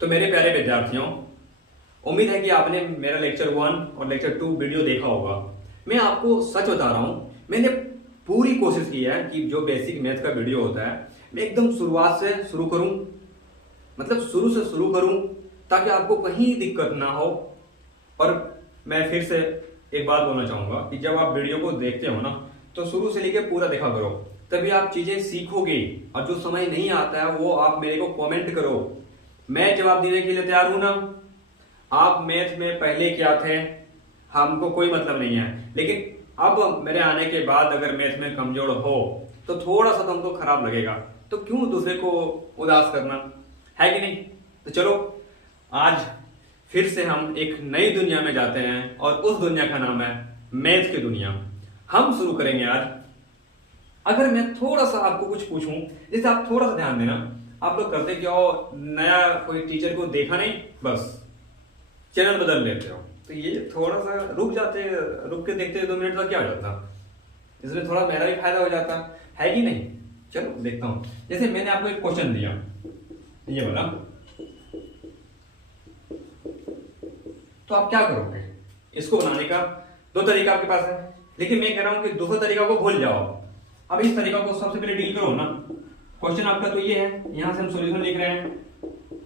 तो मेरे प्यारे विद्यार्थियों, उम्मीद है कि आपने मेरा लेक्चर 1 और लेक्चर 2 वीडियो देखा होगा। मैं आपको सच बता रहा हूँ, मैंने पूरी कोशिश की है कि जो बेसिक मैथ का वीडियो होता है मैं एकदम शुरुआत से शुरू करूँ, मतलब शुरू से शुरू करूँ ताकि आपको कहीं दिक्कत ना हो। और मैं फिर से एक बात बोलना चाहूँगा कि जब आप वीडियो को देखते हो ना तो शुरू से लेकर पूरा देखा करो, तभी आप चीज़ें सीखोगे। और जो समझ नहीं आता है वो आप मेरे को कमेंट करो, मैं जवाब देने के लिए तैयार हूं ना। आप मैथ में पहले क्या थे हमको कोई मतलब नहीं है, लेकिन अब मेरे आने के बाद अगर मैथ में कमजोर हो तो थोड़ा सा तुमको खराब लगेगा, तो क्यों दूसरे को उदास करना, है कि नहीं। तो चलो आज फिर से हम एक नई दुनिया में जाते हैं और उस दुनिया का नाम है मैथ की दुनिया। हम शुरू करेंगे आज। अगर मैं थोड़ा सा आपको कुछ पूछूं, जैसे आप थोड़ा सा ध्यान देना, आप लोग करते क्या हो, नया कोई टीचर को देखा नहीं बस चैनल बदल लेते हो, तो ये थोड़ा सा रुक के देखते 2 मिनट तक क्या हो जाता, इसमें थोड़ा मेरा भी फायदा हो जाता है कि नहीं। चलो देखता हूं। जैसे मैंने आपको एक क्वेश्चन दिया, ये बोला, तो आप क्या करोगे। इसको बनाने का 2 तरीका आपके पास है, लेकिन मैं कह रहा हूं कि दूसरा तरीका को भूल जाओ। अब इस तरीका को सबसे पहले डील करो ना। क्वेश्चन आपका तो ये है, यहां से हम सॉल्यूशन लिख रहे हैं।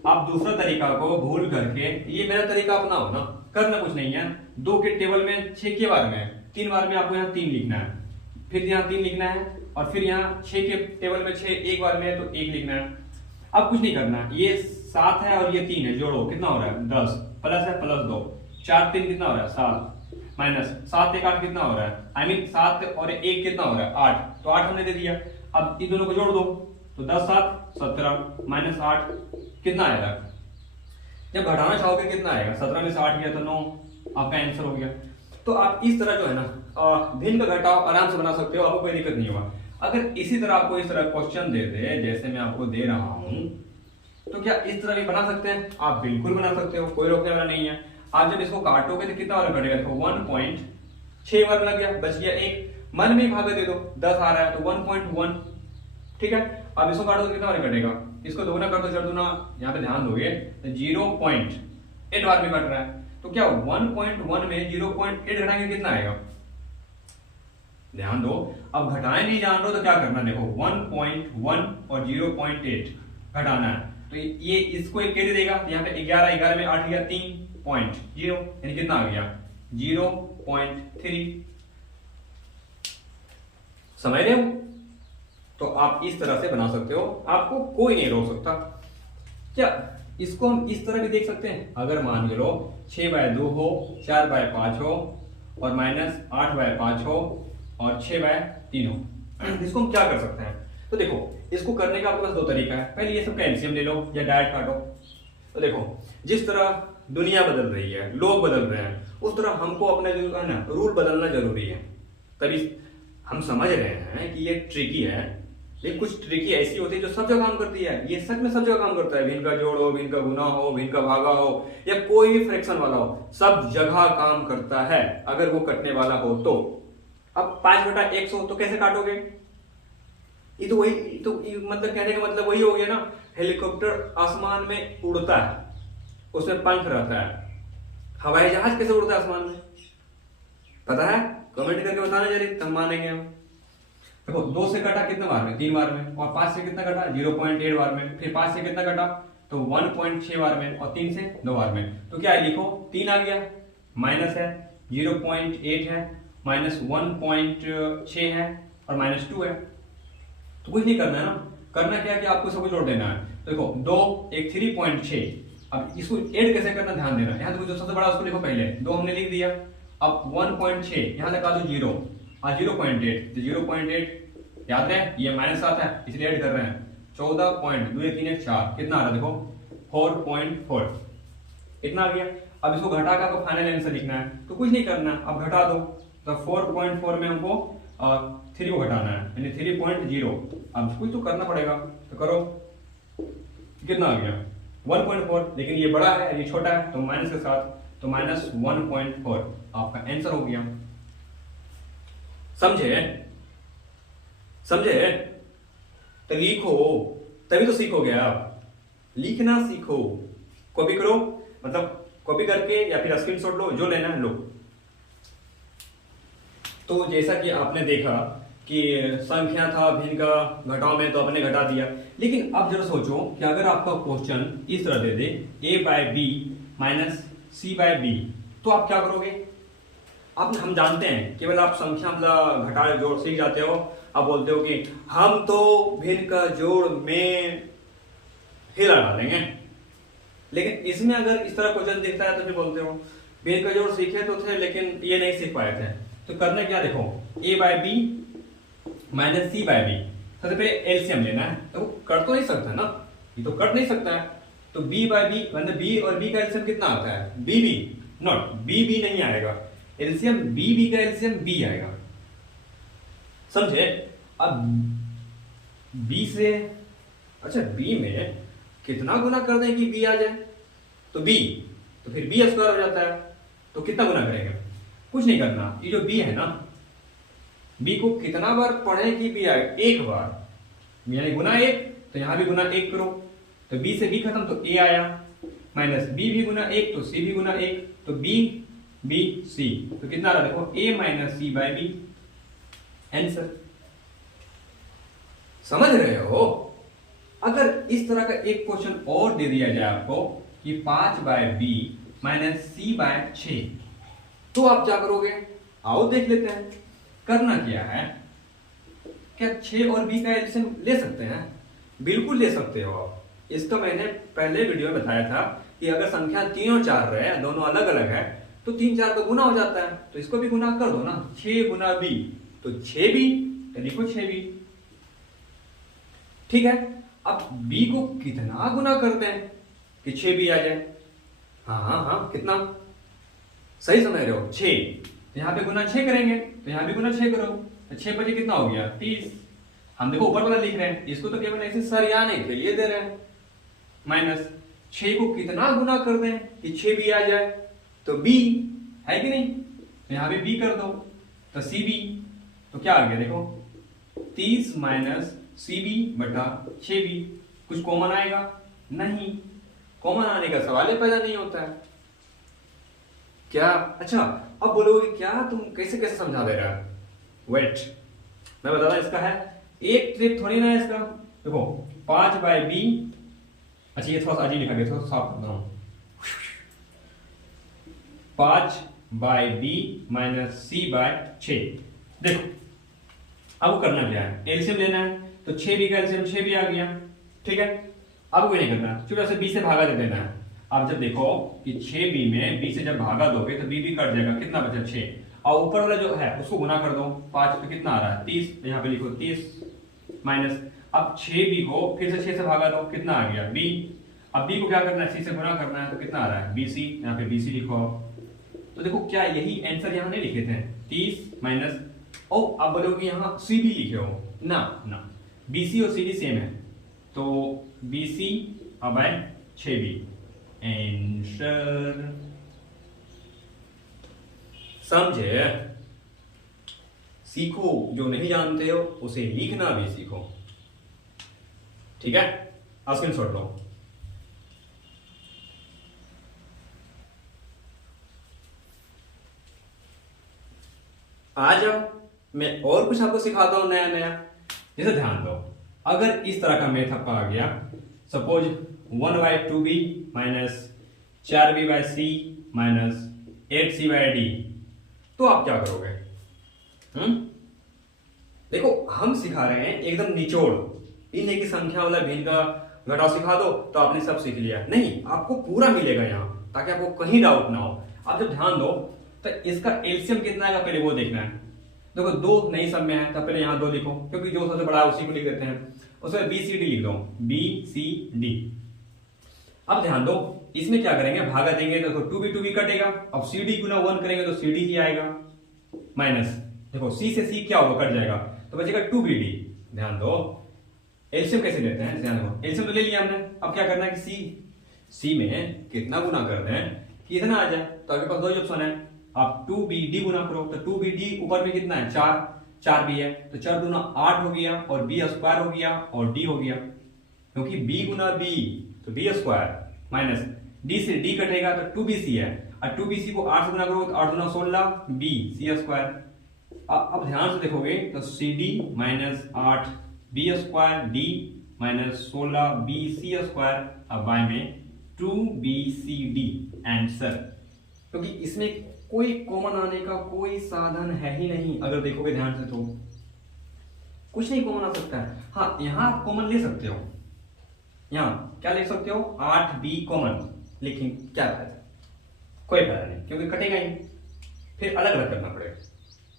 आप दूसरा तरीका को भूल करके ये मेरा तरीका अपनाओ ना, करना कुछ नहीं है। 2 के टेबल में 6 के बार में 3 बार में आपको यहाँ 3 लिखना है, फिर यहाँ 3 लिखना है, और फिर यहाँ 6 के टेबल में 6 एक बार में है तो 1 लिखना है। अब कुछ नहीं करना, ये 7 है और ये 3 है, जोड़ो कितना हो रहा है 10, प्लस है प्लस 2, 4 3 कितना हो रहा है 7, माइनस 7 1 8 कितना हो रहा है, आई मीन 7 और 1 कितना हो रहा है 8, तो 8 हमने दे दिया। अब इन दोनों को जोड़ दो, तो 10 7 17 माइनस 8 कितना आएगा। जब घटाना चाहोगे कितना आएगा, 17 में से 8 गया तो 9, आपका आंसर हो गया। तो आप इस तरह जो है ना भिन्न का घटाव आराम से बना सकते हो, आपको कोई दिक्कत नहीं होगा। अगर इसी तरह आपको इस तरह क्वेश्चन दे दे जैसे मैं आपको दे रहा हूं, तो क्या इस तरह भी बना सकते हैं, आप बिल्कुल बना सकते हो, कोई रोकने वाला नहीं है। आप जब इसको काटोगे तो कितना वाला कटेगा, देखो 1.6 बार लग गया, बच गया 1, मन में भागे दे दो, 10 आ रहा है तो 1.1, ठीक है। अब इसको काटो तो कितना बार कटेगा, इसको दोगुना कर दो, चार दूना, यहाँ पे ध्यान दोगे तो 0.8 बार में कट रहा है। तो क्या 1.1 में 0.8 घटाएंगे कितना आएगा, ध्यान दो। अब घटाएं नहीं जान रहे तो क्या करना, देखो 1.1 और 0.8 घटाना है, तो ये इसको एक के देगा, यहाँ पे 11 11 में 8 गया 3.0, यानी कितना आ गया 0.3। समझ रहे हो। तो आप इस तरह से बना सकते हो, आपको कोई नहीं रोक सकता। क्या इसको हम इस तरह भी देख सकते हैं, अगर मान लो 6/2 हो, 4/5 हो, और माइनस 8/5 हो, और 6/3 हो, इसको हम क्या कर सकते हैं। तो देखो इसको करने का आपके पास 2 तरीका है, पहले ये सब का एलसीएम ले लो या डायरेक्ट काटो। तो देखो जिस तरह दुनिया बदल रही है, लोग बदल रहे हैं, उस तरह हमको अपना जो है ना रूल बदलना जरूरी है। तभी हम समझ रहे हैं कि ये ट्रिकी है, लेकिन कुछ ट्रिकी ऐसी होती है जो सब जगह काम करती है। ये सच में सब जगह काम करता है, भिन्न का जोड़ हो, भिन्न का गुना हो, भिन्न का भागा हो, या कोई भी फ्रैक्शन वाला हो, सब जगह काम करता है अगर वो कटने वाला हो तो। अब 5/100 तो कैसे काटोगे, ये तो वही तो मतलब कहने का मतलब वही हो गया ना, हेलीकॉप्टर आसमान में उड़ता है, उसमें पंख रहता है। हवाई जहाज कैसे उड़ता है आसमान में, पता है, कमेंट करके बताना जरूर, तब मानेंगे हम। देखो 2 से कटा कितने बार में, 3 बार में, और 5 से कितना कटा 0.8 बार में, फिर 5 से कितना कटा तो 1.6 बार में, और 3 से 2 बार में। तो क्या है, लिखो 3 आ गया, माइनस है 0.8 है, माइनस 1.6 है, और माइनस 2 है। तो कुछ नहीं करना है ना, करना क्या है कि आपको सबको जोड़ देना है। तो देखो 2 एक 3.6, अब इसको ऐड कैसे करना ध्यान देना, यहाँ तो जो सबसे बड़ा उसको लिखो पहले, 2 हमने लिख दिया, अब 1.6 यहाँ तक आ दो 0 और 0.8, तो 0.8 याद है ये माइनस आता है इसलिए ऐड कर रहे हैं, 14.2 कितना आ रहा है देखो 4.4, इतना आ गया। अब इसको घटा कर आपको फाइनल आंसर लिखना है, तो कुछ नहीं करना, अब घटा दो, तो 4.4 में हमको 3 को घटाना है, यानी 3.0। अब कुछ तो करना पड़ेगा, तो करो, कितना आ गया 1.4, लेकिन ये बड़ा है ये छोटा है तो माइनस के साथ, तो माइनस 1.4 आपका आंसर हो गया। समझे समझे, तो लिखो, तभी तो सीखोगे आप, लिखना सीखो, कॉपी करो, मतलब कॉपी करके या फिर स्क्रीनशॉट लो, जो लेना है लो। तो जैसा कि आपने देखा कि संख्या था भिन्न का घटाओ में, तो आपने घटा दिया। लेकिन अब जरा सोचो कि अगर आपका क्वेश्चन इस तरह दे दे a by B minus C by B, तो आप क्या करोगे? आप हम जानते हैं केवल आप संख्या मतलब घटा जोड़ सीख जाते हो, आप बोलते हो कि हम तो भिन्न का जोड़ में हिला डालेंगे। लेकिन इसमें अगर इस तरह क्वेश्चन दिखता है तो फिर बोलते हो भिन्न का जोड़ सीखे तो थे लेकिन ये नहीं सीख पाए थे। तो करना क्या, देखो a by B minus C by B, सबसे पहले एलसीएम लेना है। तो कर तो नहीं सकता ना, ये तो कट नहीं सकता है। तो b बाय बी मतलब b और b का एलसीएम कितना आता है? b b, not b b नहीं आएगा, एलसीएम b b का एलसीएम b आएगा, समझे? अब b से अच्छा b में कितना गुना कर दें कि b आ जाए? तो b, तो फिर b स्क्वायर हो जाता है। तो कितना गुना करेंगे? कुछ नहीं करना, ये जो b है ना, b को कितना बार पढ़े कि b आए? एक बार, यानी गुना एक, तो यहां भी गुना एक करो, तो b से b खत्म तो a आया, माइनस b भी गुना एक तो c भी गुना एक, तो b b c, तो कितना आ रहा देखो a minus C by B, answer. समझ रहे हो? अगर इस तरह का एक क्वेश्चन और दे दिया जाए आपको कि 5 bye B minus C bye 6, तो आप क्या करोगे? आओ देख लेते हैं। करना क्या है, क्या 6 और b का एलसीएम ले सकते हैं? बिल्कुल ले सकते हो आप। इसका मैंने पहले वीडियो में बताया था कि अगर संख्या 3 और 4 रहे, दोनों अलग अलग है, तो 3 4 तो गुना हो जाता है, तो इसको भी गुना कर दो ना, 6 गुना b, तो 6b, तो लिखो 6b, ठीक है। अब b को कितना गुना करते हैं कि 6b आ जाए? हाँ, कितना सही समझ रहे हो? 6, तो यहाँ पे गुना 6 करेंगे, तो यहाँ भी गुना 6 करो, तो 6 बजे कितना हो गया? 30। हम देखो ऊपर वाला लिख रहे हैं, इसको तो केवल ऐसे सरियाने के लिए दे रहे हैं। माइनस 6 को कितना गुना कर दें कि 6b आ जाए? तो b है कि नहीं, तो यहाँ पे b कर दो, तो cb, तो क्या आ गया देखो 30 माइनस cb बटा 6b। कुछ कॉमन आएगा? नहीं, कॉमन आने का सवाल ही पैदा नहीं होता है क्या? अच्छा, अब बोलोगे क्या तुम कैसे कैसे समझा दे रहा है? वेट, मैं बता रहा इसका है एक ट्रिक थोड़ी ना है इसका। देखो 5 बाय बी, अच्छा ये थोड़ा सा अजीब लिखा गया, थोड़ा साफ करता हूं। 5 bye B minus C bye 6। देखो अब करना क्या है, एलसीएम लेना है, तो 6b का एलसीएम 6b आ गया, ठीक है। अब कोई नहीं करना, चुपचाप से b से भागा दे देना है। अब जब देखो कि 6b में b से जब भागा दोगे तो b भी कट जाएगा, कितना बचा 6, और ऊपर वाला जो है उसको गुना कर दो, 5 पे कितना आ रहा है 30, तो यहाँ पे लिखो 30 माइनस, अब 6b को फिर से 6 से भागा दो, कितना आ गया b, अब b को क्या करना है, c से गुना करना है, तो कितना आ रहा है bc, यहाँ पे bc लिखो। तो देखो क्या यही आंसर यहाँ नहीं लिखे थे 30 माइनस, ओ अब बोलोगे यहाँ cb लिखे हो ना, ना bc और cd सेम है, तो bc अब है 6b आंसर। समझे? सीखो, जो नहीं जानते हो उसे लिखना भी सीखो, ठीक है। स्क्रीनशॉट लो। आ जाओ, मैं और कुछ आपको सिखाता हूं नया नया। जैसे ध्यान दो, अगर इस तरह का मेथ आपका आ गया, suppose 1 by 2b minus 4b by c minus 8c by d, तो आप क्या करोगे? देखो हम सिखा रहे हैं एकदम निचोड़, इन्हें की संख्या वाला भिन्न का घटाव सिखा दो तो आपने सब सीख लिया, नहीं, आपको पूरा मिलेगा यहाँ, ताकि आपको कहीं डाउट ना हो। अब जब ध्यान दो तो इसका एलसीएम कितना आएगा पहले वो देखना है। देखो 2 नई सब में है, तो पहले यहाँ 2 लिखो, क्योंकि जो सबसे बड़ा है उसी को लिख देते हैं, उसमें बी सी डी लिख दो, बी सी डी। अब ध्यान दो, इसमें क्या करेंगे, भागा देंगे तो 2b कटेगा, अब सी डी गुना 1 करेंगे तो सी डी ही आएगा, माइनस देखो c से c क्या होगा, कट जाएगा, तो बचेगा 2bd। ध्यान दो एलसीएम कैसे लेते हैं, ध्यान दो एलसीएम तो ले लिया हमने, अब क्या करना है कि c में कितना गुना कर दें कि इतना आ जाए, तो आपके पास 2 ही ऑप्शन है, आप 2bd गुना करो, तो 2bd ऊपर में कितना है 4 b है, तो 4 दूना 8 हो गया, और b स्क्वायर हो गया और d हो गया, क्योंकि b गुना b तो b स्क्वायर, माइनस डी से डी कटेगा तो 2bc है, और 2bc को 8 से गुना करो तो 8 गुना 16 b c स्क्वायर। अब ध्यान से देखोगे तो cd minus 8 b square d minus 16 b c square, अब y में 2bcd आंसर, क्योंकि इसमें कोई कॉमन आने का कोई साधन है ही नहीं। अगर देखोगे ध्यान से तो कुछ नहीं कॉमन आ सकता है। हाँ, यहाँ आप कॉमन ले सकते हो, यहाँ क्या ले सकते हो 8b कॉमन, लेकिन क्या फायदा, कोई फायदा नहीं, क्योंकि कटेगा ही, फिर अलग अलग करना पड़ेगा।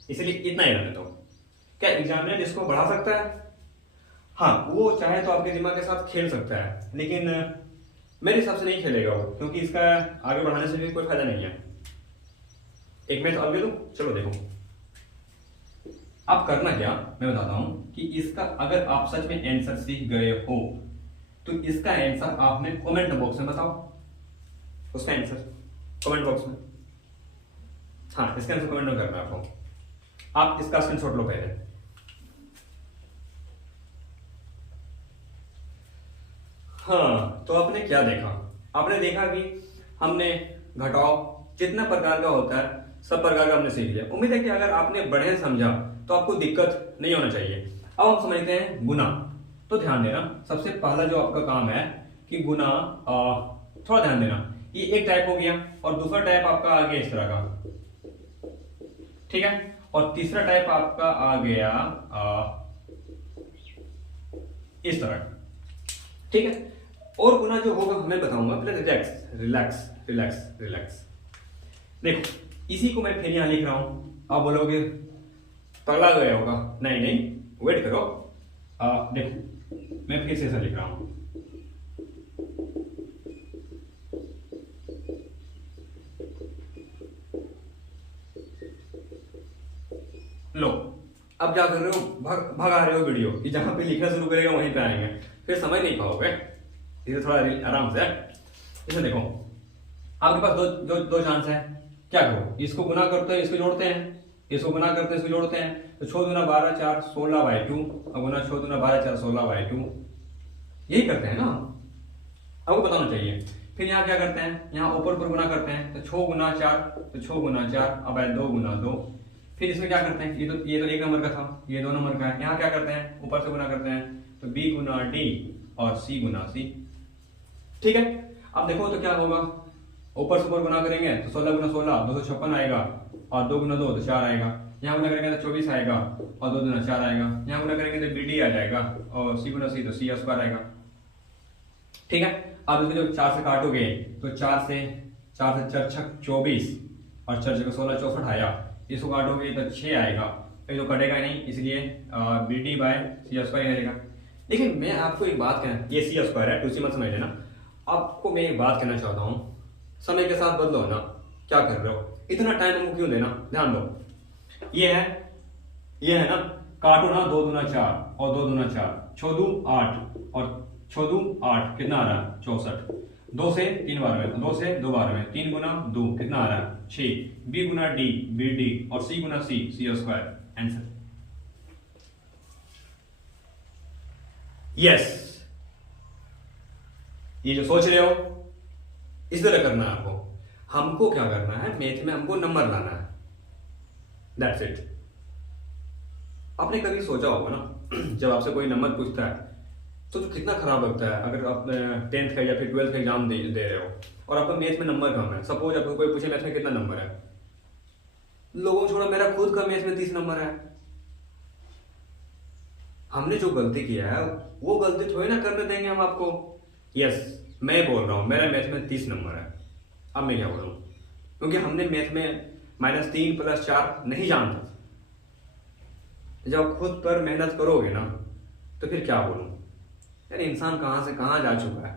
इसलिए इतना ही रहने दो। क्या एग्जामिनर इसको बढ़ा सकता है? हाँ, वो चाहे तो आपके दिमाग के साथ खेल सकता है, लेकिन मेरे हिसाब से नहीं खेलेगा वो, क्योंकि इसका आगे बढ़ाने से भी कोई फायदा नहीं है। एक मैथ और दे दूं, चलो देखो। अब करना क्या मैं बताता हूं कि इसका अगर आप सच में आंसर सीख गए हो तो इसका आंसर आपने कमेंट बॉक्स में बताओ, उसका आंसर कमेंट बॉक्स में। हाँ, इसका आंसर कमेंट में करना है आपको। आप इसका स्क्रीनशॉट लो पहले। हाँ, तो आपने क्या देखा? आपने देखा कि हमने घटाओ जितना प्रकार का होता है सब प्रकार का हमने सीख लिया। उम्मीद है कि अगर आपने बढ़िया समझा तो आपको दिक्कत नहीं होना चाहिए। अब हम समझते हैं गुना। तो ध्यान देना, सबसे पहला जो आपका काम है कि गुना, थोड़ा ध्यान देना, ये एक टाइप हो गया और दूसरा टाइप आपका आ गया इस तरह का, ठीक है, और तीसरा टाइप आपका आ गया इस तरह, ठीक है। और गुना जो होगा मैं बताऊंगा, पहले रिलैक्स रिलैक्स रिलैक्स रिलैक्स। देखो, इसी को मैं फिर यहां लिख रहा हूं। आप बोलोगे पगला गया होगा, नहीं नहीं, वेट करो। देखो, मैं फिर से ऐसा लिख रहा हूं। लो, अब क्या कर रहे हो, भगा रहे हो वीडियो कि जहां पे लिखना शुरू करेगा वहीं पे आएंगे, फिर समझ नहीं पाओगे। इसे थोड़ा आराम से, इसे देखो, आपके पास दो चांस है। क्या करो, इसको गुना करते हैं, इसको जोड़ते हैं, इसको गुना करते हैं, इसको जोड़ते हैं, तो 6 दूना 12 4 16/2, अब गुना 6 दूना 12 4 16/2, यही करते हैं ना, आपको बताना चाहिए। फिर यहाँ क्या करते हैं, यहाँ ऊपर ऊपर गुना करते हैं, तो 6 गुना 4, तो 6 गुना 4, अब 2 गुना 2। फिर इसमें क्या करते हैं, ये तो 1 नंबर का था, ये 2 नंबर का है। यहाँ क्या करते हैं, ऊपर से गुना करते हैं, तो b गुना d और c गुना c, ठीक है। अब देखो तो क्या होगा, ऊपर से ऊपर गुना करेंगे तो 16 गुना 16 256 आएगा, और 2 गुना 2 तो 4 आएगा। यहाँ गुना करेंगे तो 24 आएगा, और 2 गुना 4 आएगा। यहाँ गुना करेंगे तो bd आ जाएगा, और c गुना c तो c स्क्वायर आएगा, ठीक है। अब इसको जब 4 से काटोगे तो 4 से 4 6 24, और 4 6 16 64 आया। इसको काटोगे तो 6 आएगा, ये तो कटेगा नहीं, इसलिए bd/c स्क्वायर रहेगा। लेकिन मैं आपको एक बात कहना, ये c स्क्वायर है, 2c मत समझ लेना। आपको मैं एक बात कहना चाहता हूँ, समय के साथ बदलो ना, क्या कर रहे हो, इतना टाइम हमको क्यों देना। ध्यान दो, ये है ना, काटो ना, 2 दूना 4 और 2 दूना 4, 6 दू 8 और 6 दू 8, कितना आ रहा है 64। 2 से 3 बार में, 2 से 2 बार में, 3 गुना 2 कितना आ रहा है 6, b गुना d bd और c गुना c स्क्वायर, आंसर यस। ये जो सोच रहे हो इस तरह करना है आपको। हमको क्या करना है, मैथ में हमको नंबर लाना है, दैट्स इट। आपने कभी सोचा होगा ना, जब आपसे कोई नंबर पूछता है तो कितना खराब लगता है। अगर आप 10th का या फिर 12th का एग्जाम दे रहे हो और आपका मैथ में नंबर कम है, सपोज आपको कोई पूछे मैथ में कितना नंबर है, लोगों छोड़ो मेरा खुद का मैथ में 30 नंबर है। हमने जो गलती किया है वो गलती थोड़ी ना करने देंगे हम आपको। यस, मैं बोल रहा हूं मेरा मैथ में 30 नंबर है। अब मैं क्या बोलूं, क्योंकि हमने मैथ में -3 + 4 नहीं जानता। जब खुद पर मेहनत करोगे ना तो फिर क्या बोलूं यार, इंसान कहां से कहां जा चुका है।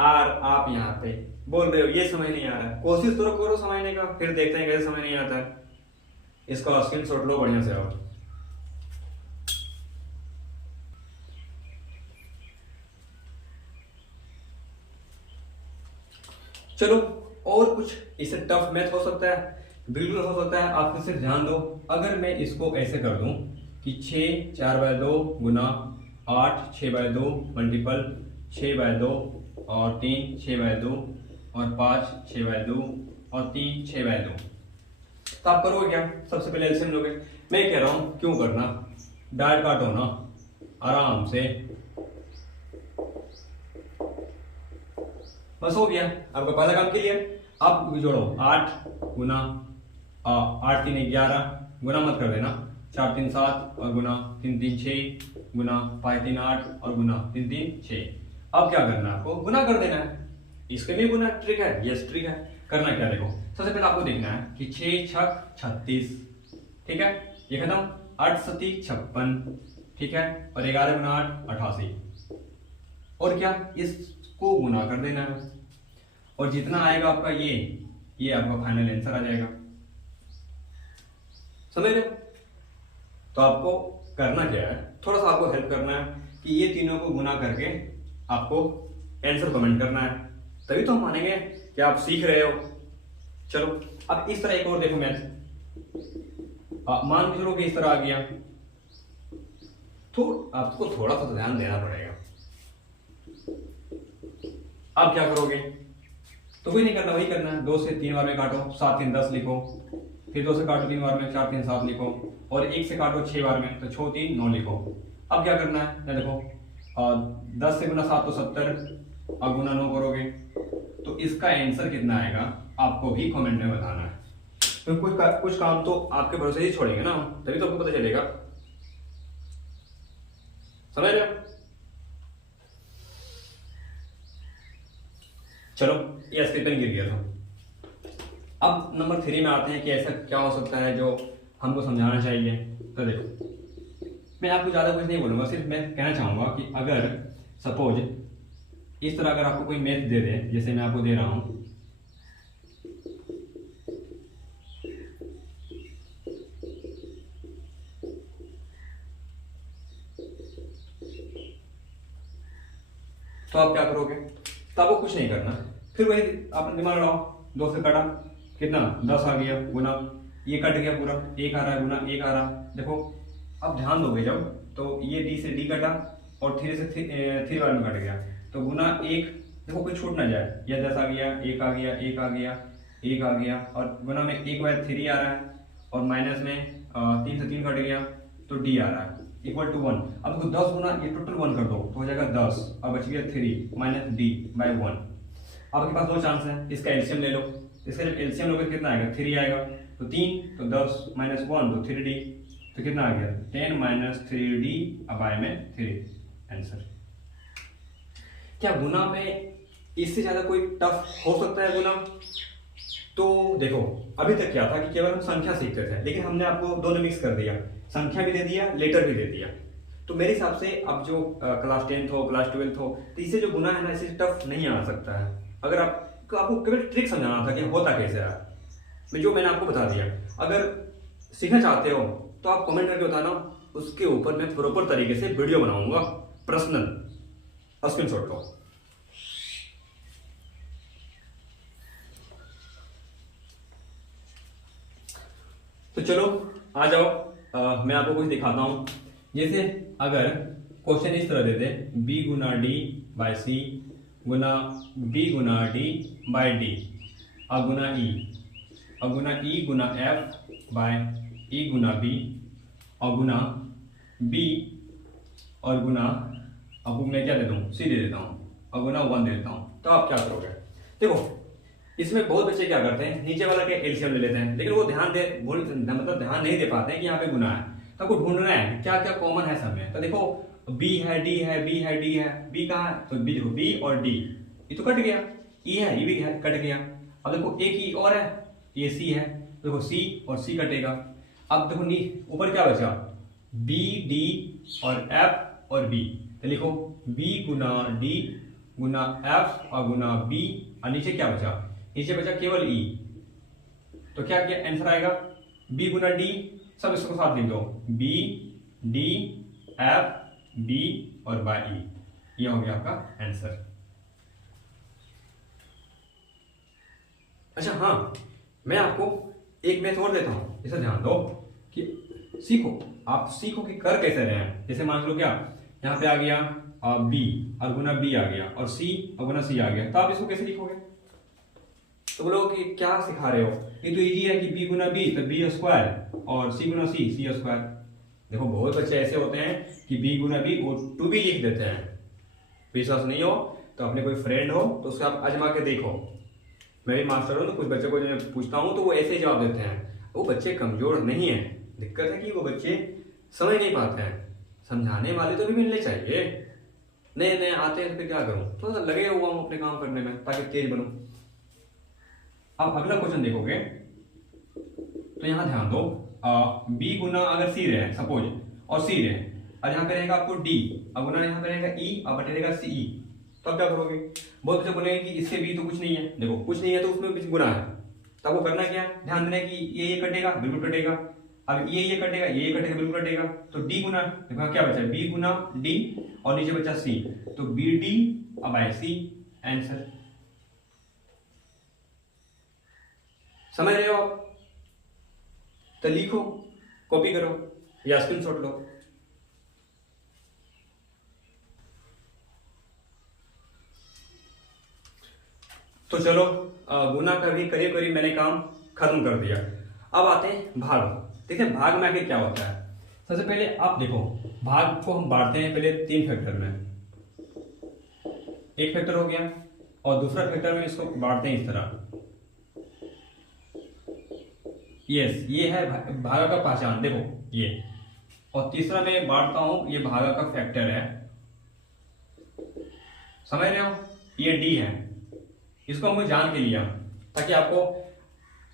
और आप यहाँ पे बोल रहे हो ये समझ नहीं आ रहा है, कोशिश तो करो समझने का, फिर देखते हैं कैसे समझ नहीं आता है। इसका स्क्रीनशॉट लो बढ़िया से। आओ चलो, और कुछ इससे टफ मैथ हो सकता है, बिल्कुल हो सकता है। आप सिर्फ ध्यान दो, अगर मैं इसको ऐसे कर दूं कि 6 4/2 गुना 8 6/2 मल्टीपल 6/2 और 3 6/2 और 5 6/2 और 3 6/2। तो आप करोगे क्या? सबसे पहले एलसीएम लोगे। मैं कह रहा हूं क्यों करना, डायरेक्ट काटो ना आराम से, बस हो गया आपका पहला काम क्लियर। अब जोड़ो 8 गुना 8 3 11, गुना मत कर देना, 4 3 7 और गुना 3 3 6 गुना 5 3 8 और गुना 3 3 6। अब क्या करना है आपको? गुना कर देना है। इसके भी गुना ट्रिक है, यस ट्रिक है। करना क्या देखो, सबसे पहले आपको देखना है कि 6 6 36, ठीक है, ये खत्म। 8 7 56, ठीक है, और 11 गुना 8 88। और क्या, इसको गुना कर देना है और जितना आएगा आपका ये आपका फाइनल आंसर आ जाएगा। समझ रहे? तो आपको करना क्या है, थोड़ा सा आपको हेल्प करना है कि ये तीनों को गुना करके आपको आंसर कमेंट करना है, तभी तो हम मानेंगे कि आप सीख रहे हो। चलो अब इस तरह एक और देखो मैथ, मान के चलो कि इस तरह आ गया, तो आपको थोड़ा सा ध्यान देना पड़ेगा। अब क्या करोगे? तो कोई नहीं करना, वही करना है, 2 से 3 बार में काटो, 7 3 10 लिखो, फिर 2 से काटो 3 बार में, 4 3 7 लिखो, और 1 से काटो 6 बार में, तो 6 3 9 लिखो। अब क्या करना है, मैं देखो 10 से गुना 7 तो 70, अब गुना 9 करोगे तो इसका आंसर कितना आएगा आपको भी कमेंट में बताना है। तो कुछ काम तो आपके भरोसे ही छोड़ेंगे ना, तभी तो आपको पता चलेगा। समझ रहे हो? चलो ये स्क्रिप्ट गिर गया था। अब नंबर 3 में आते हैं कि ऐसा क्या हो सकता है जो हमको समझाना चाहिए। तो देखो मैं आपको ज़्यादा कुछ नहीं बोलूँगा, सिर्फ मैं कहना चाहूँगा कि अगर सपोज इस तरह अगर आपको कोई मैथ दे दे, जैसे मैं आपको दे रहा हूँ, तो आप क्या करोगे? तो आपको कुछ नहीं करना, फिर वही आपने दिमाग लगाओ, 2 से काटा कितना 10 आ गया, गुना ये कट गया पूरा, 1 आ रहा है, गुना 1 आ रहा। देखो अब ध्यान दोगे जब, तो ये डी से डी कटा और 3 से 3 बार में कट गया, तो गुना 1, देखो कोई छूट ना जाए, यह 10 आ गया, 1 आ गया, 1 आ गया, 1 आ गया, और गुना में 1 बार 3 आ रहा है, और माइनस में 3 से 3 कट गया तो डी आ रहा है, इक्वल टू 1। अब देखो 10 गुना ये टोटल 1 कर दो तो हो जाएगा 10, अब बच गया 3 माइनस डी बाई 1। अब आपके पास 2 चांस है, इसका एलसीएम ले लो, इसका जब एलसीएम लोगे कितना आएगा? 3 आएगा, तो 3 तो 10 माइनस 1 तो 3d, तो कितना आ गया? 10 माइनस 3d बाय में 3 आंसर। क्या गुना में इससे ज्यादा कोई टफ हो सकता है गुना? तो देखो अभी तक क्या था कि केवल हम संख्या सीखते थे, लेकिन हमने आपको दोनों मिक्स कर दिया, संख्या भी दे दिया, लेटर भी दे दिया। तो मेरे हिसाब से अब जो क्लास 10th हो, क्लास 12th हो, तो इससे जो गुना है ना, इससे टफ नहीं आ सकता है। अगर आपको केवल ट्रिक समझाना था कि होता कैसे है, मैं जो मैंने आपको बता दिया। अगर सीखना चाहते हो तो आप कमेंट करके बताना, उसके ऊपर मैं प्रॉपर तरीके से वीडियो बनाऊंगा, पर्सनल, स्क्रीनशॉट लो। तो चलो आ जाओ, मैं आपको कुछ दिखाता हूं। जैसे अगर क्वेश्चन इस तरह दे दे, b गुना डी बाय सी गुना b गुना डी बाय डी, अब गुना e, अब गुना e गुना f बाय e गुना b, और गुना b, और गुना, अब मैं क्या दे दूं? c दे देता हूं, और गुना 1 दे देता हूं। तो आप क्या करोगे? देखो इसमें बहुत बच्चे क्या करते हैं, नीचे वाला के एलसीएम ले लेते हैं, लेकिन वो ध्यान नहीं दे पाते हैं कि यहाँ पे गुना है। तो आपको ढूंढना है क्या क्या कॉमन है सब में। तो देखो b है, d है, b है, d है, b कहाँ है? तो b देखो, b और d ये तो कट गया, e है, ये भी है, कट गया। अब देखो एक ही और है, ये c है, देखो c और c कटेगा। अब देखो ऊपर क्या बचा? b, d और f और b, तो लिखो b गुना d गुना f और गुना b, और नीचे क्या बचा? नीचे बचा केवल e। तो क्या क्या आंसर आएगा? b गुना d, सब इसको साथ लिख दो, b d f b और बाय e, ये हो गया आपका आंसर। अच्छा हाँ, मैं आपको एक मैथ और देता हूं, इसे ध्यान दो कि सीखो, आप सीखो कि कर कैसे रहे हैं। जैसे मान लो क्या यहाँ पे आ गया b और गुना b आ गया, और c और गुना c आ गया, तो आप इसको कैसे लिखोगे? तो बोलो कि क्या सिखा रहे हो, ये तो इजी है कि बी गुना बी तो बी स्क्वायर और सी गुना सी सी स्क्वायर। देखो बहुत बच्चे ऐसे होते हैं कि बी गुना बी वो टू भी लिख देते हैं। विश्वास नहीं हो तो अपने कोई फ्रेंड हो तो उससे आप आजमा के देखो। मैं भी मास्टर हूँ तो कुछ बच्चों को जब पूछता हूँ तो वो ऐसे ही जवाब देते हैं। वो बच्चे कमजोर नहीं है, दिक्कत है कि वो बच्चे समझ नहीं पाते हैं। समझाने वाले तो भी मिलने चाहिए। नए नए आते हैं तो फिर क्या करूं, थोड़ा सा लगे हुआ हूं अपने काम करने में ताकि तेज बनूं। अब अगला क्वेश्चन देखोगे तो यहां ध्यान दो, बी गुना अगर सी रहे सपोज और सी रहे, और यहाँ पे रहेगा आपको डी, अब गुना यहाँ पे रहेगा ई और बटे रहेगा सी ई, तो अब क्या करोगे? बहुत बच्चे बोलेंगे कि इससे बी तो कुछ नहीं है। देखो कुछ नहीं है तो उसमें कुछ गुना है, तो आपको करना क्या, ध्यान देना कि ये कटेगा बिल्कुल कटेगा, अब ये कटेगा ये कटेगा बिल्कुल कटेगा, तो डी गुना, देखो क्या बचा बी गुना डी और नीचे बचा सी, तो बी डी अब आई सी आंसर। समझ रहे हो आप? तो लिखो, कॉपी करो या स्क्रीनशॉट लो। तो चलो गुना का भी करीब करीब मैंने काम खत्म कर दिया। अब आते हैं भाग। देखिए भाग में आखिर क्या होता है। सबसे पहले आप देखो, भाग को हम बांटते हैं पहले 3 फैक्टर में। एक फैक्टर हो गया और दूसरा फैक्टर में इसको बांटते हैं इस तरह। यस, ये है भागा का पहचान, देखो ये। और तीसरा मैं बांटता हूं, ये भागा का फैक्टर है, समझ रहे हो? ये डी है, इसको हमको जान के लिया ताकि आपको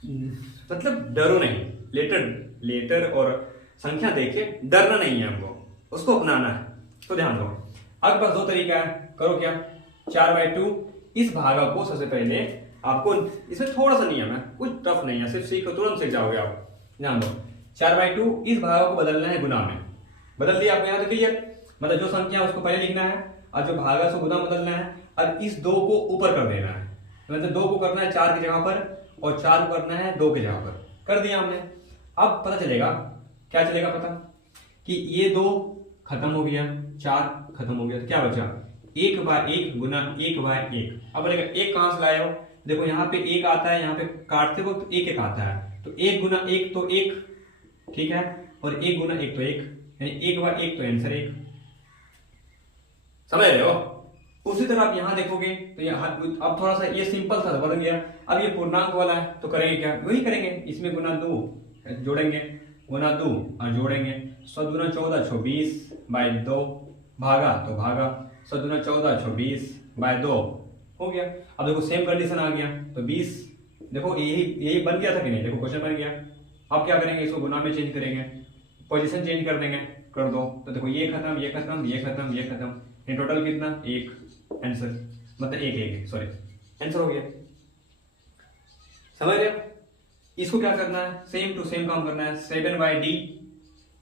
मतलब डरो नहीं। लेटर और संख्या देखे डरना नहीं है हमको, उसको अपनाना है। तो ध्यान दो, अब बस 2 तरीका है, करो क्या, 4/2 इस भागा को सबसे पहले आपको, इसमें थोड़ा सा नियम है, कुछ टफ नहीं है, सिर्फ सीखो तुरंत सीख जाओगे आप। ध्यान दो, 4/2 इस भागा को बदलना है गुना में, बदल दिया आपको यहाँ तो क्लियर, मतलब जो संख्या है उसको पहले लिखना है और जो भागा से गुना बदलना है। अब इस 2 को ऊपर कर देना है, मतलब 2 को करना है 4 की जगह पर और 4 को करना है 2 की जगह पर, कर दिया हमने। अब पता चलेगा, क्या चलेगा पता, कि ये 2 खत्म हो गया, 4 खत्म हो गया, तो क्या बचा 1/1 गुना 1/1। अब बोलेगा 1 कहां से लाए हो, देखो यहाँ पे 1 आता है, यहाँ पे काटते वक्त 1 आता है, तो 1 गुना 1 तो 1, ठीक है, और 1 गुना 1 तो 1, यानी 1/1 तो आंसर 1। समझ रहे हो? उसी तरह आप यहां देखोगे तो यहाँ अब थोड़ा सा ये सिंपल सा बन गया। अब ये पूर्णांक वाला है तो करेंगे क्या, वही करेंगे, इसमें गुना 2 जोड़ेंगे, गुना 2 और जोड़ेंगे, 7 दूना 14 26/2 भागा तो भागा, 7 दूना 14 26/2 हो गया। अब देखो सेम कंडीशन आ गया, तो 20, देखो यही बन गया था कि नहीं, देखो क्वेश्चन बन गया। अब क्या करेंगे, इसको गुना में चेंज करेंगे, पोजीशन चेंज कर देंगे, कर दो, तो देखो ये खत्म ये खत्म ये खत्म ये खत्म, ये टोटल कितना 1, आंसर मतलब 1 सॉरी, आंसर हो गया। समझ रहे हो? इसको क्या करना है, सेम टू सेम काम करना है, 7/d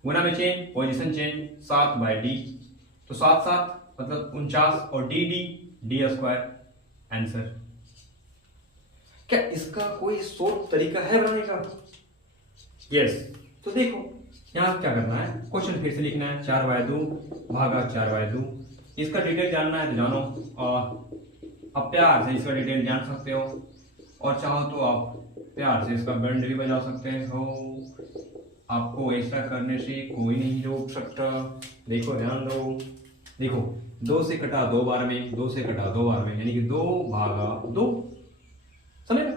गुना में चेंज, पोजीशन चेंज, 7/d, तो 7 7 मतलब 49 और डी स्क्वायर आंसर। क्या इसका कोई शॉर्ट तरीका है बनाने का? यस, तो देखो यहां क्या करना है, क्वेश्चन फिर से लिखना है, 4/2 भागा 4/2। इसका डिटेल जानना है तो जानो, और अब प्यार से इसका डिटेल जान सकते हो, और चाहो तो आप प्यार से इसका बैंड भी बजा सकते हो। आपको ऐसा करने से कोई नहीं रोक सकता। देखो ध्यान दो, देखो 2 से कटा 2 बार में, 2 से कटा 2 बार में, यानी कि 2/2, समझ रहे?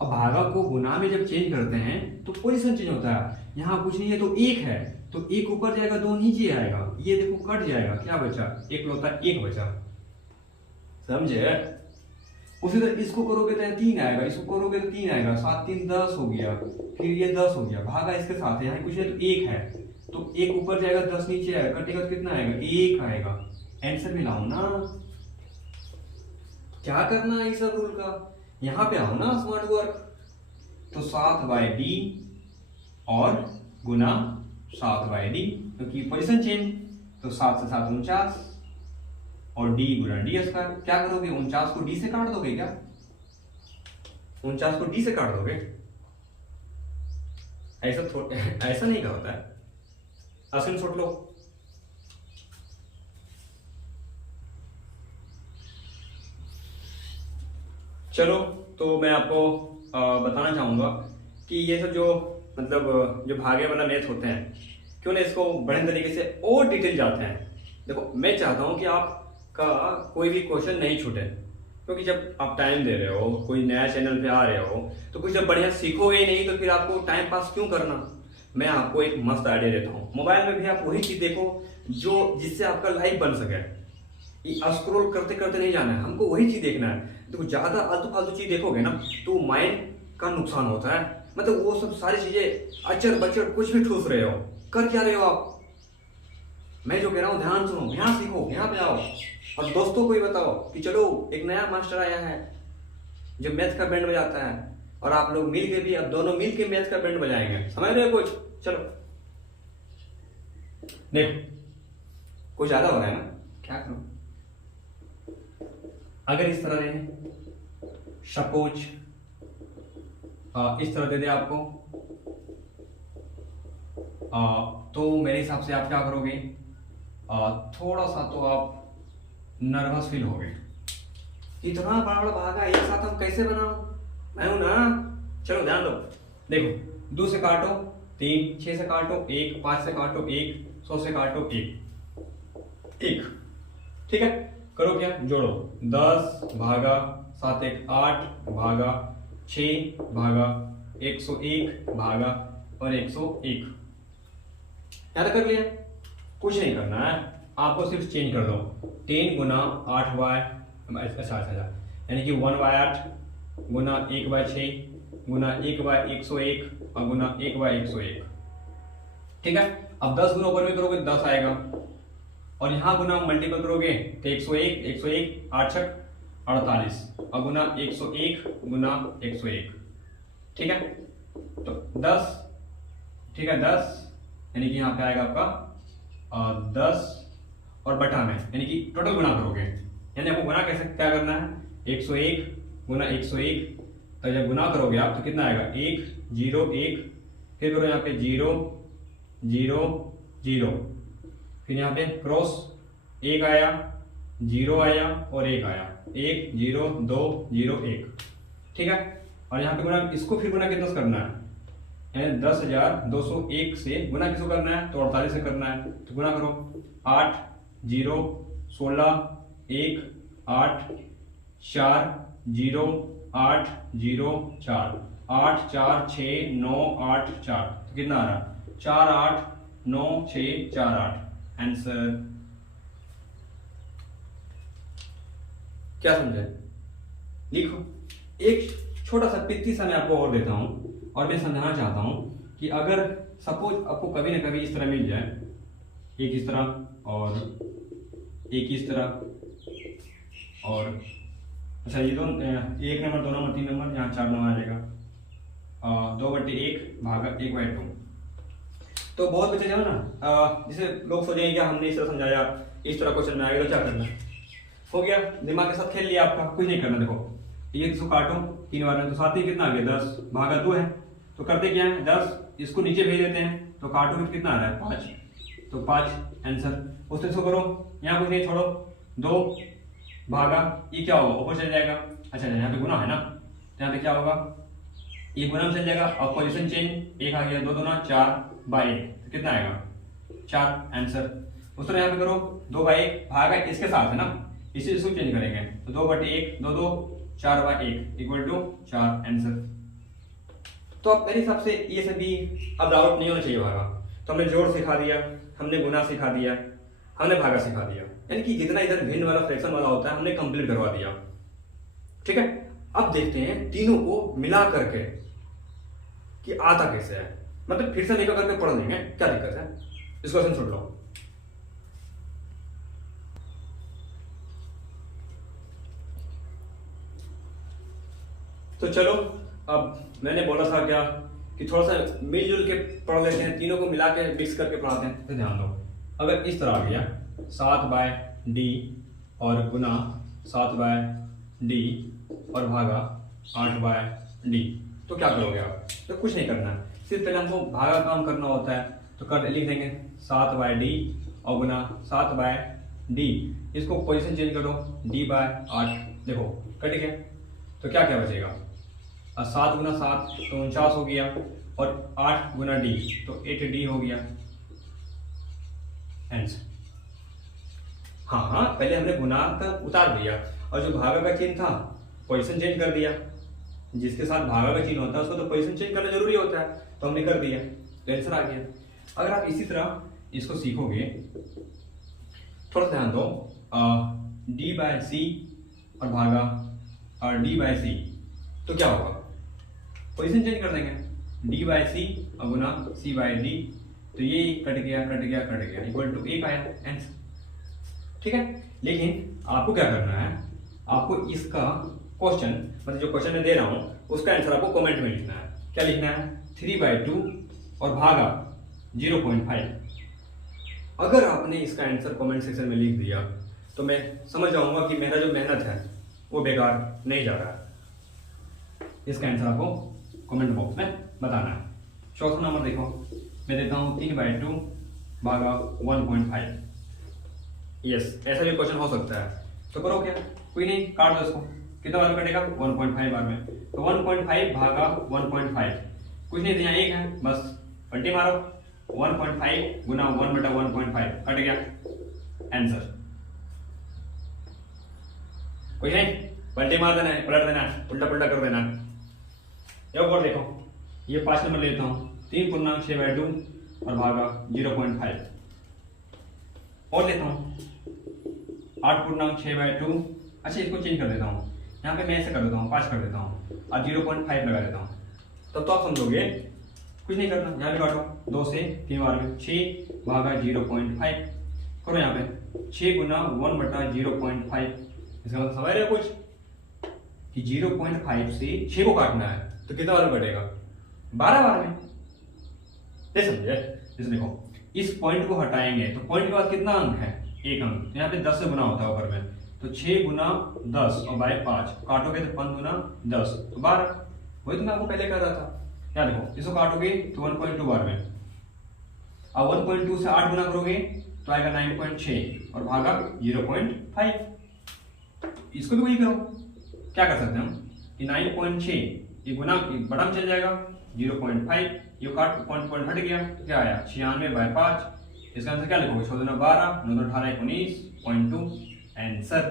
अब भागा को गुना में जब चेंज करते हैं तो पोजीशन चेंज होता है। यहाँ कुछ नहीं है तो 1 है, तो 1 ऊपर जाएगा 2 नीचे आएगा, ये देखो कट जाएगा, क्या बचा, एक लौता 1 बचा, समझे? उसी तरह इसको करोगे तो 3 आएगा, इसको करोगे तो 3 आएगा, 7 3 10 हो गया, फिर ये 10 हो गया, भागा इसके साथ है, यहाँ कुछ है तो 1 है, तो 1 ऊपर जाएगा 10 नीचे आएगा, कटेगा तो कितना आएगा 1 आएगा, आंसर मिलाओ ना। क्या करना है इस सब रूल का, यहां पे आओ ना स्मार्ट वर्क। तो 7/d और गुना 7/d, क्योंकि पोजीशन चेंज, तो 7 से 7 49 और d गुना डी स्क्वायर। क्या करोगे, 49 को d से काट दोगे क्या, 49 को d से काट दोगे? ऐसा नहीं का होता है, आसान छोड़ लो। चलो तो मैं आपको बताना चाहूँगा कि ये सब जो मतलब जो भागे वाला मैथ होते हैं, क्यों ना इसको बड़े तरीके से और डिटेल जाते हैं। देखो मैं चाहता हूँ कि आपका कोई भी क्वेश्चन नहीं छूटे, क्योंकि जब आप टाइम दे रहे हो, कोई नया चैनल पे आ रहे हो, तो कुछ जब बढ़िया सीखोगे ही नहीं तो फिर आपको टाइम पास क्यों करना। मैं आपको एक मस्त आइडिया देता हूँ, मोबाइल में भी आप वही चीज देखो जो जिससे आपका लाइफ बन सके। स्क्रॉल करते करते नहीं जाना है, हमको वही चीज देखना है। देखो ज्यादा आलतू फालतू चीज देखोगे ना तो माइंड का नुकसान होता है। मतलब वो सब सारी चीजें अचर बचर कुछ भी ठूस रहे हो, कर क्या रहे हो आप। मैं जो कह रहा हूँ ध्यान सुनो, यहाँ सीखो, यहाँ पे आओ और दोस्तों को भी बताओ कि चलो एक नया मास्टर आया है जो मैथ का बैंड बजाता है, और आप लोग मिल के भी, अब दोनों मिल के मैथ का बैंड बजाएंगे। समझ रहे हो कुछ? चलो देखो कुछ ज्यादा हो रहा है ना, क्या करूं। अगर इस तरह दें, सपोज इस तरह दे दे आपको, तो मेरे हिसाब से आप क्या करोगे, थोड़ा सा तो आप नर्वस फील होगे। इतना बड़ा बड़ा भागा एक साथ हम कैसे बनाओ, मैं हूं ना। चलो ध्यान दो, देखो 2 से काटो 3, 6 से काटो 1, 5 से काटो 1, 100 से काटो 1, ठीक है। करो क्या, जोड़ो 10 भागा 7 1 8 भागा 6 भागा 101 भागा और 101। याद कर लिया? कुछ नहीं करना है आपको, सिर्फ चेंज कर दो 3 गुना 8 बाय, अच्छा यानी कि 1 बाय 8 गुना 1 बाय 6 गुना 1 बाय 101 और गुना 1 बाय 101, ठीक है। अब 10 गुना ऊपर में करोगे 10 आएगा, और यहाँ गुना मल्टीपल करोगे तो 101 101 8 छक 48 और गुना 101 गुना 101, ठीक है। तो 10, ठीक है 10 यानी कि यहाँ पे आएगा आपका 10 और बटा में, यानी कि टोटल गुना करोगे, यानी आपको गुना कैसे क्या करना है, 101 गुना 101। तो जब गुना करोगे आप तो कितना आएगा, 1 0 1, फिर करो यहाँ पे 0 0 0, फिर यहाँ पे क्रॉस 1 आया 0 आया और 1 आया, 1 0 2 0 1, ठीक है। और यहाँ पे गुना, इसको फिर गुना कितना करना है, 10,201 से गुना किसको करना है, तो 48 से करना है। तो गुना करो 8 0 16 1 8 4 0 8 0 4 8 4 6 9 8 4, तो कितना आ रहा, 4 8 9 6 4 8। आंसर क्या समझे, लिखो। एक छोटा सा पित्ती सा मैं आपको और देता हूं, और मैं समझाना चाहता हूं कि अगर सपोज आपको कभी ना कभी इस तरह मिल जाए, एक इस तरह और एक इस तरह, और अच्छा ये दोनों 1 नंबर 2 नंबर 3 नंबर, यहाँ 4 नंबर आ जाएगा, 2/1 भागा 1/2। तो बहुत बच्चे जाओ ना, जैसे लोग सोचेंगे क्या हमने इस तरह समझाया, इस तरह क्वेश्चन में आएगा तो क्या करना, हो गया दिमाग के साथ खेल लिया आपका, कुछ नहीं करना। देखो ये इसको काटो 3 बार में, तो साथ ही कितना आ गया 10 भागा 2 है, तो करते क्या है 10 इसको नीचे भेज देते हैं, तो काटो फिर कितना आ रहा है 5, तो 5 आंसर। उस तरह से करो, यहाँ कुछ नहीं छोड़ो 2 भागा, ये क्या होगा ऊपर चल जाएगा, अच्छा यहाँ पे गुना है ना, तो यहाँ पे क्या होगा, ये गुना में चल जाएगा और पोजीशन चेंज, 1 आ गया 2 2 4/1, तो कितना आएगा 4 आंसर। उस तरह यहाँ पे करो 2/1 भागा इसके साथ है ना, इसी इसको चेंज करेंगे, तो 2/1 2 2 4/1 इक्वल टू 4 आंसर। तो अब मेरे हिसाब से ये सभी अब डाउट नहीं होना चाहिए भागा। तो हमने जोड़ सिखा दिया, हमने गुना सिखा दिया, हमने भागा सिखा दिया, यानी कि जितना इधर भिन्न वाला फ्रैक्शन वाला होता है हमने कंप्लीट करवा दिया, ठीक है। अब देखते हैं तीनों को मिला करके कि आता कैसे है, मतलब फिर से लेकर करके पढ़ लेंगे, क्या दिक्कत है। इस क्वेश्चन सुन लो, तो चलो अब मैंने बोला था क्या कि थोड़ा सा मिलजुल के पढ़ लेते हैं, तीनों को मिला के मिक्स करके पढ़ाते हैं। तो ध्यान दो, अगर इस तरह आ गया 7/d और गुना 7/d और भागा 8/d, तो क्या करोगे आप, तो कुछ नहीं करना है, सिर्फ पहले हमको भागा काम करना होता है, तो कर लिख देंगे 7/d और गुना 7/d, इसको पोजीशन चेंज करो d/8, देखो कट गया, तो क्या क्या बचेगा और 7 गुना 7 तो 49 हो गया, और 8 गुना डी तो 8D हो गया आंसर। हाँ, पहले हमने गुना का उतार दिया और जो भागा का चिन्ह था पोजीशन चेंज कर दिया। जिसके साथ भागा का चिन्ह होता है उसको तो पोजीशन चेंज करना जरूरी होता है, तो हमने कर दिया तो आंसर आ गया। अगर आप इसी तरह इसको सीखोगे, थोड़ा सा ध्यान दो, D/C और भागा और D/C, तो क्या होगा, पोजीशन चेंज कर देंगे, D/C और गुना C/D, तो ये कट गया कट गया कट गया इक्वल टू 1 आया आंसर। ठीक है, लेकिन आपको क्या करना है, आपको इसका क्वेश्चन, मतलब जो क्वेश्चन मैं दे रहा हूं उसका आंसर आपको कमेंट में लिखना है। क्या लिखना है, 3/2 और भागा 0.5। अगर आपने इसका आंसर कमेंट सेक्शन में लिख दिया तो मैं समझ जाऊंगा कि मेरा जो मेहनत है वो बेकार नहीं जा रहा है। इसका आंसर आपको कमेंट बॉक्स में बताना है। चौथा नंबर देखो, मैं देता हूं 3/2 भागा 1.5। यस, ऐसा भी क्वेश्चन हो सकता है, तो करो क्या, कोई नहीं, काट दो इसको, कितना बार कटेगा, 1.5 बार में, तो 1.5 भागा 1.5, कुछ नहीं, यहाँ 1 है, बस पलटी मारो, 1.5 गुना 1/1.5 कट गया आंसर। कोई नहीं, पलटी मार देना है, पलट देना है, उल्टा पुल्टा कर देना है। एक और देखो, ये 5 नंबर लेता हूँ, 3/6/2 और भागा 0.5, और लेता हूँ 8/6/2। अच्छा, इसको चेंज कर देता हूँ, यहाँ पे मैं ऐसे कर देता हूँ, 5 कर देता हूँ और 0.5 लगा देता हूँ, तब तो आप समझोगे। कुछ नहीं करना, यहाँ पे काटो, 2 से 3 बार में 6 भागा 0.5 करो, यहाँ पे 6 गुना 1/0.5, इसका मतलब समझ रहे हो कुछ, कि 0.5 से 6 को काटना है तो कितना बार कटेगा, 12 बार में। ये समझे, जैसे देखो इस पॉइंट को हटाएंगे तो पॉइंट के बाद कितना अंक है, 1 अंक, यहाँ पे 10 से गुना होता है ऊपर में, तो 6 गुना 10 और बाय 5 काटोगे तो 5 गुना 10 तो 12। वही तो मैं आपको पहले कर रहा था। क्या देखो, इसको काटोगे तो 1.2 बार में, अब 1.2 से 8 गुना करोगे तो आएगा 9.6 और भागा 0.5। इसको भी वही करो, क्या कर सकते हैं हम, कि 9.6 ये गुना बड़ा में चल जाएगा 0.5, ये काट पॉइंट हट गया तो क्या आया 96/5। इसका आंसर क्या लिखोगे, 14 12 9 18 19.2 आंसर।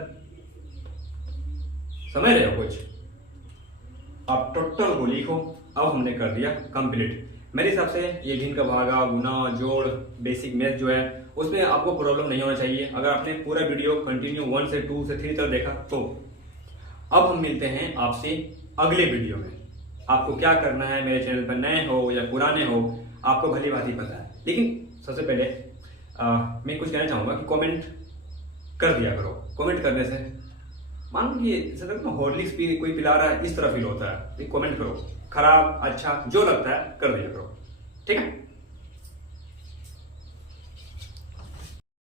समझ रहे हो कुछ, आप टोटल को लिखो। अब हमने कर दिया कंप्लीट। मेरे हिसाब से ये गिन का भागा गुना जोड़ बेसिक मैथ जो है उसमें आपको प्रॉब्लम नहीं होना चाहिए, अगर आपने पूरा वीडियो कंटिन्यू 1 से 2 से 3 तक देखा तो। अब हम मिलते हैं आपसे अगले वीडियो में। आपको क्या करना है, मेरे चैनल पर नए हो या पुराने हो, आपको भली भांति पता है, लेकिन सबसे पहले मैं कुछ कहना चाहूंगा कि कमेंट कर दिया करो। कमेंट करने से मान लो कि हॉर्लिक्स भी कोई पिला रहा है इस तरह फील होता है, कमेंट करो, खराब अच्छा जो लगता है कर दिया करो, ठीक है।